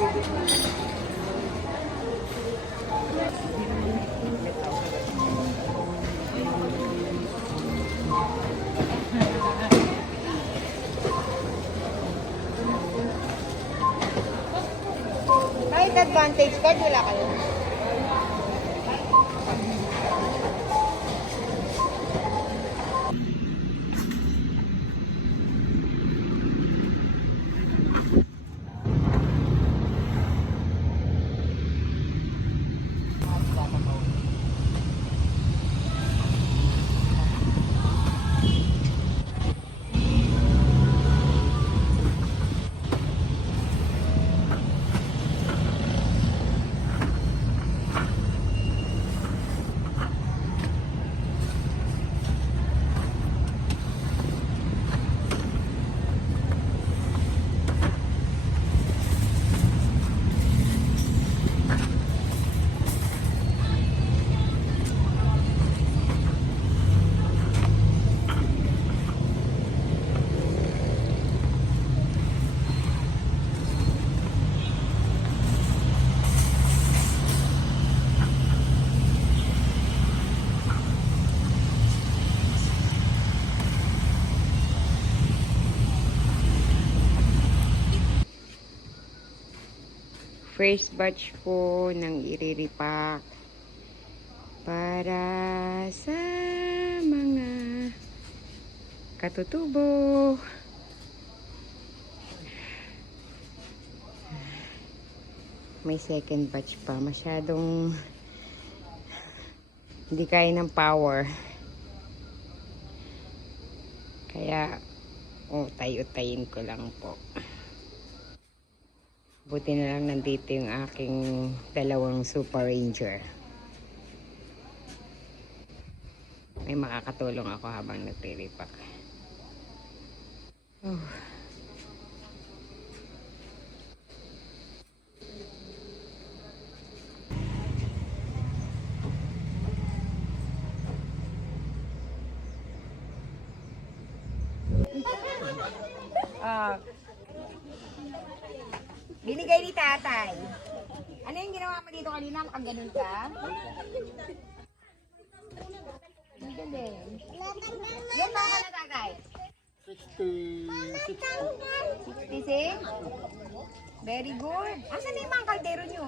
Kahit advantage card, wala kayo. First batch po ng iriripak para sa mga katutubo. May second batch pa. Masyadong hindi kaya ng power. Kaya tayo-tayin ko lang po. Buti na lang nandito yung aking dalawang Super Ranger. May makakatulong ako habang nagtiripak. Oh. Binigay ni tatay. Ano yung ginawa mo dito kanina? Makaganon ka? Ang galing. Yan ba ka na tatay? 66. 66? Very good. Asan na yung mga kaldero nyo?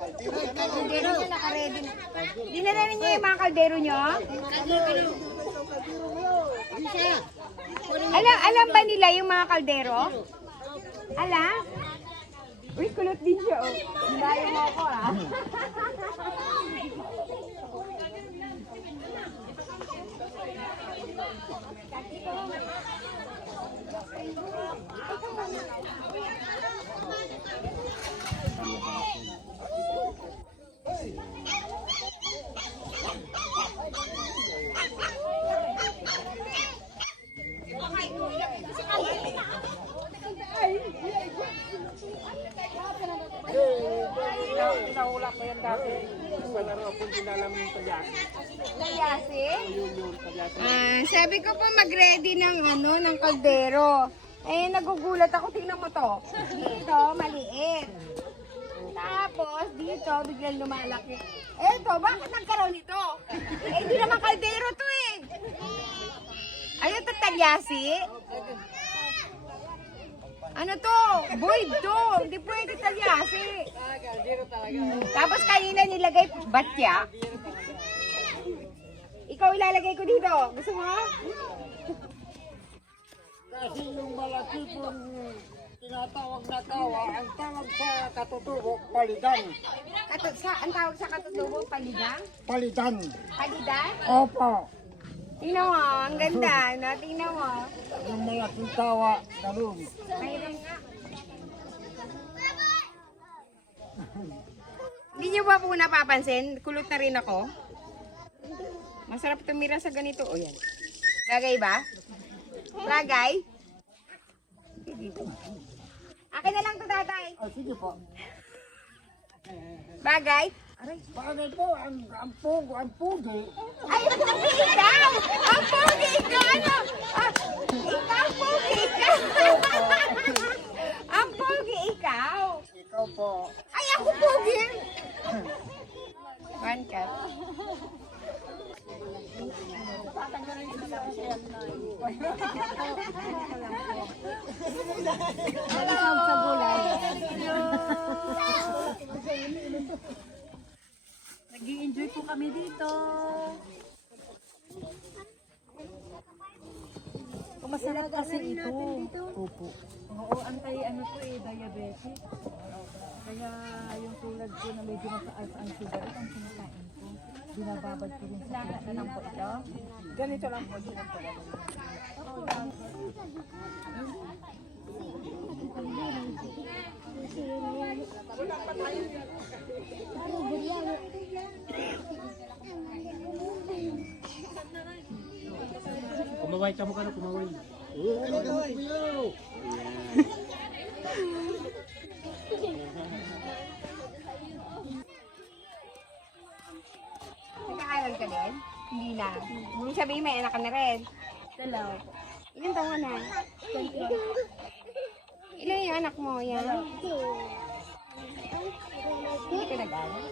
Kaldero nyo naka-ready. Dinala ninyo yung mga kaldero nyo? Alam ba nila yung mga kaldero? Ala? Uy, kulot din siya, oh. Hindayo mo ako, ah. Nahulak ko yan dati. Palaro akong dinalam ng palyasi. Palyasi? Yun, palyasi. Sabi ko po mag-ready ng ng kaldero. Eh, nagugulat ako. Tingnan mo to. Dito, maliit. Tapos, dito, biglang lumalaki. Eto, bakit nagkaroon nito? Eh, hindi naman kaldero to eh. Ano to, talyasi? Ano to? Void to. Hindi pwede talyasi. Tapos kanina nilagay batya. Ikaw ilalagay ko dito. Gusto mo? Kasi yung malaki pong tinatawag na kawa, ang tawag sa katutubo, palidan. Ang tawag sa katutubo, paligang? Palidan. Palidan? Opo. Tingnan mo, ang ganda. No? Tingnan mo. Yung malaking kawa, dalong. Mayroon nga. Hindi nyo ba po napapansin? Kulot na rin ako. Masarap tumira sa ganito. O yan. Bagay ba? Bagay? Akin na lang to, tatay. Sige po. Bagay? Aray, bagay po, ang pugi. Ay, ang pugi ikaw! Ang pugi ikaw! Ano? Ikaw, pugi ikaw! Ang pugi ikaw! Ay, ako pogi! One cut. Sa gulay. Nag-i-enjoy po kami dito. Masarap kasi ito. Opo. Oo, ano po diabetes. Kaya yung tulad ko na medyo mataas ang sugar, ito ang sinakain ko. Binababad ko rin sa na lang po ito. Ganito lang po sila po. Kumaway ka mo ka na, kumaway. Nag-aaral ka din? Hindi na. Hindi sabihin may anak ka na rin. Dalaw. Ilan taon ka na? Ilan yung anak mo? Yan? Hindi ka nag-aaral?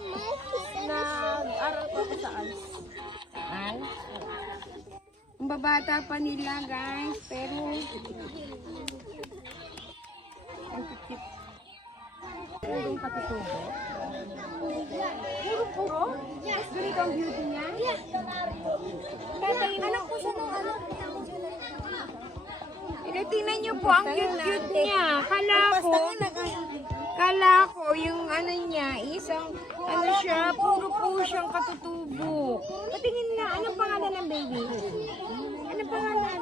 Nag-aral po ako saan? Saan? Ang babata pa nila, guys. Pero... ang cute. Purong katutubo. Puro? Yes. Ganito ang beauty niya? Yes. Tatay, anak ko siya nung ano? Tingnan niyo po, ang cute-cute niya. Kala ko, yung ano niya, isang, ano siya, puro po siyang katutubo. Patingin nga, anong pangalan ng baby? Anong pangalan?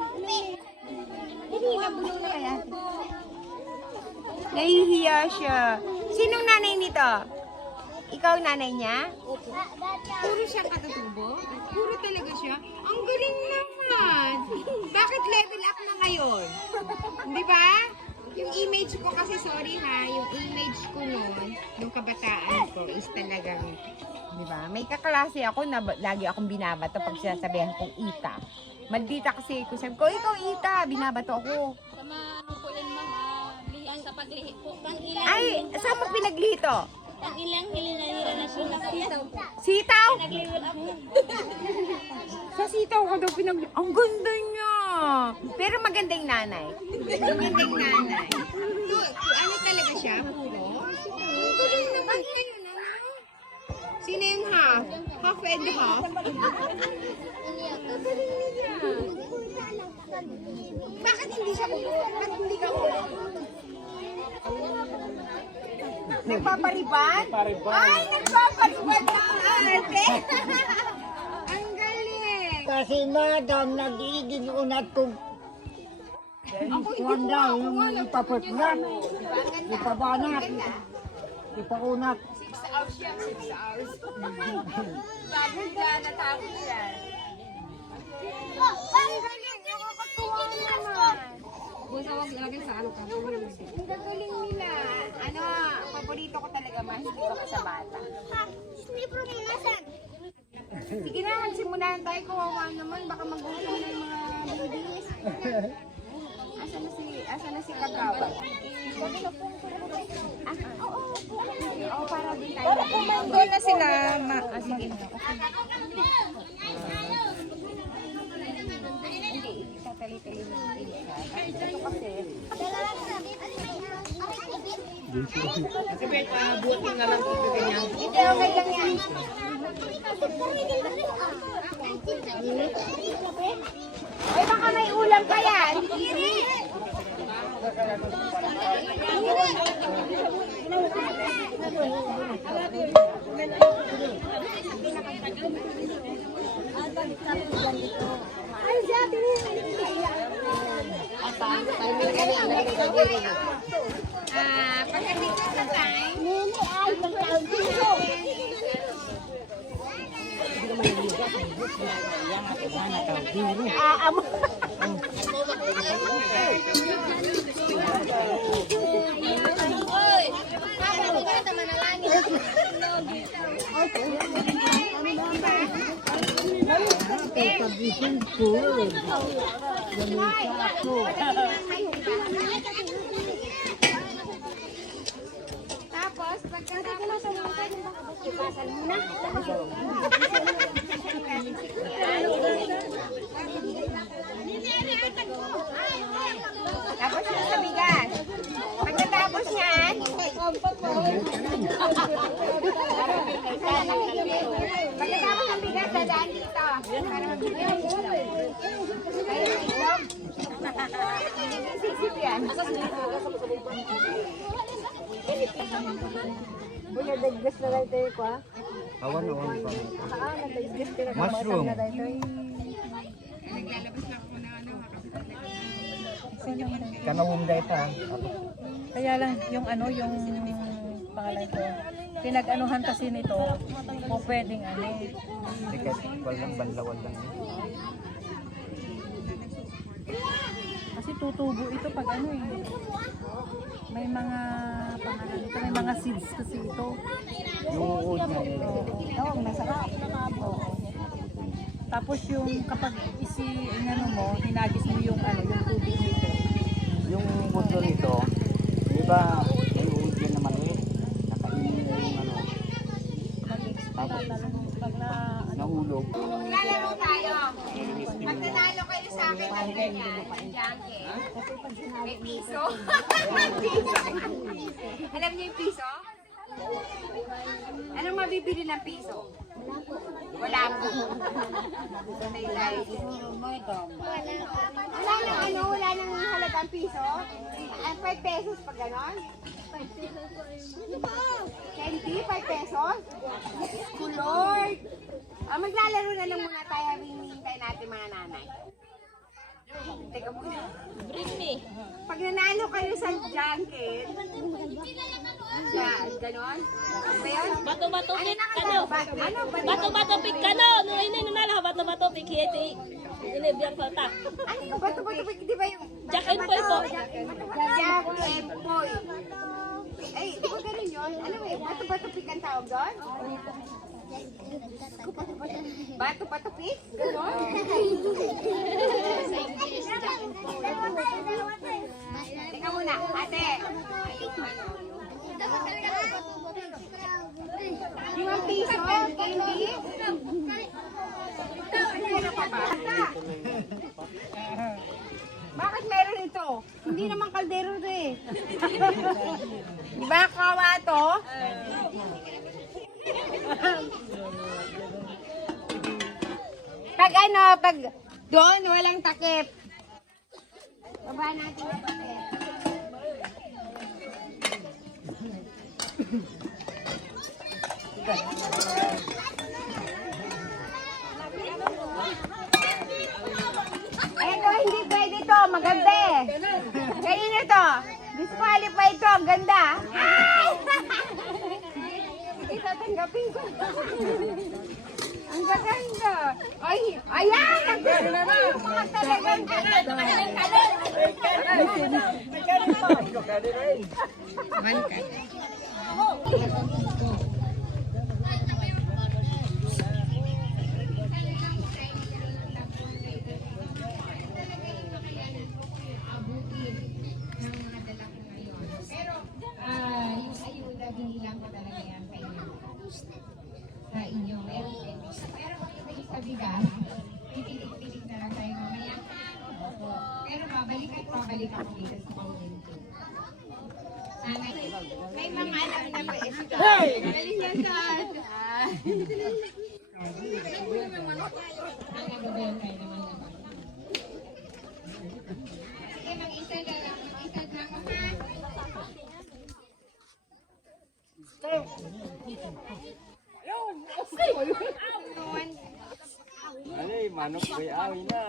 Hindi, nabulong na kaya. Nahihiya siya. Sinong nanay nito? Ikaw nanay niya? Puro siya katutubo? Puro talaga siya? Ang galing naman! Bakit level up na ngayon? Di ba? Yung image ko kasi, sorry ha, yung image ko noon, yung kabataan ko is talagang, di ba? May kaklase ako na lagi akong binabato pag sinasabihan kong Ita. Maldita kasi ko, sabi ko, ikaw Ita, binabato ako. Sama ano po yan ma'am, lihan sa paglihi po. Pang ilang, Ay, saan mo pinaglihi to? pang ilang hilinahira na siya. Sitaw po. Sitaw? Nag-level up po. Sa sitaw ko daw pinag... Ang ganda niya! Pero maganda yung nanay. Maganda yung nanay. So, ano talaga siya? Puro? Ang galing naman ngayon, ano? Sino yung half? Half and half? Ang galing niya. Bakit hindi siya puro? Bakit hindi ka puro? Nagpapariban? Ay, nagpapariban na ate! Ang galing! Kasi madam, nag-iiging unat kong kuwan daw, yung ipapot na, ipabanat, ipaunat. 6 hours yan, 6 hours. Sabi ka, natakot yan. Ang galing, nakakatuwa naman. Busa wag lagi sa ano ka. Ang gagaling nila. Ano, paborito ko talaga mahilig ako sa bata. Hindi po naman. Sige na, magsimulan tayo. Kawawa naman. Baka magutom na yung mga babies. Asa na si Kagawa? Oo, para din tayo. Para pumanggol na sila. Sige na. Hindi, tatali-tali mo. Ito kasi. Kasi buhat na lang ito kanya. Hindi, okay lang yan. Ay, baka may ulam pa yan. Ay, sabi pagdating ko sa time, tapos, pagka Basal muna. Tapos yung sa bigas. Pagkatapos yan, pagkatapos ng bigas, dadaan dito. Para magbigay. Ayun, itlog. Sisip yan. Bulad-dagdas na lang tayo ko ah. Awan pa. Nagdagdas ka na Mushroom. na tayo. Naglalabas lang ako ng ano, Kanawong dahil pa. Kaya lang yung ano, yung pangalan ko, pinag-anuhan kasi nito, o pwedeng ano. Tikat, walang banlawan lang. Kasi tutubo ito pag ano eh. May mga pangalan ito, may mga seeds kasi ito. Yung uod niya nila. Oo, masarap. Oo. Tapos yung kapag inano mo, hinagis mo yung ano, yung tubig nito. Yung buto nito, di ba may uod yan naman eh. Nakainin mo yung ano. Tapos nahulog. Lalaro tayo. Pag nanalo kayo sa akin ng ganyan, junkie, may piso. May piso. Alam niyo yung piso? Anong mabibili ng piso? Wala po. Wala nang halagang piso? 5 pesos pa ganon? 25 pesos? Lord! Maglalaro na lang muna tayo habang hinihintay natin mga nanay. Teka muna. Bring me. Pag nanalo kayo sa junket, yan, ganon? Ano ba yun? Bato-bato Ano pik na kano. Ano? Bato-bato pik kano. No ini nunala bato-bato pik hiti. Ini biar falta. Ano yung bato-bato? Di ba yung... Jack and Poy po. Jack and Poy. Ay, di ba ganun yun? Ano eh, bato-bato pik ang tawag doon? Bato-bato pik? Ganon? Teka muna, ate. Yung piso, candy? Ano pa ba? Bakit meron ito? Hindi naman kaldero ito eh. Di ba kawa to? Pag ano, pag doon walang takip. Baba natin yung takip. Eto, hindi pwede to. Maganda eh. Kanino to? Disqualified to. Ang ganda. Ay! Hindi tatanggapin ko. Ang gaganda. Ay, ayan! Nagpili na na. Mga talagang kalit. Yung ayuda, binilang ko talaga yan sa inyo. Sa inyo, meron din. Pero kung yung sa bigas, pipilit-pilit na lang tayo mamaya. Pero babalik at babalik ako dito sa pang-winter. Sana, may mga anak na pa ito. Galing yan sa ang nagbabayan tayo naman naman. Sige, mag-isa na lang. Mag-isa na lang ako, ha? Ano eh, manok bay awi na.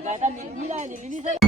Ada nilinisan.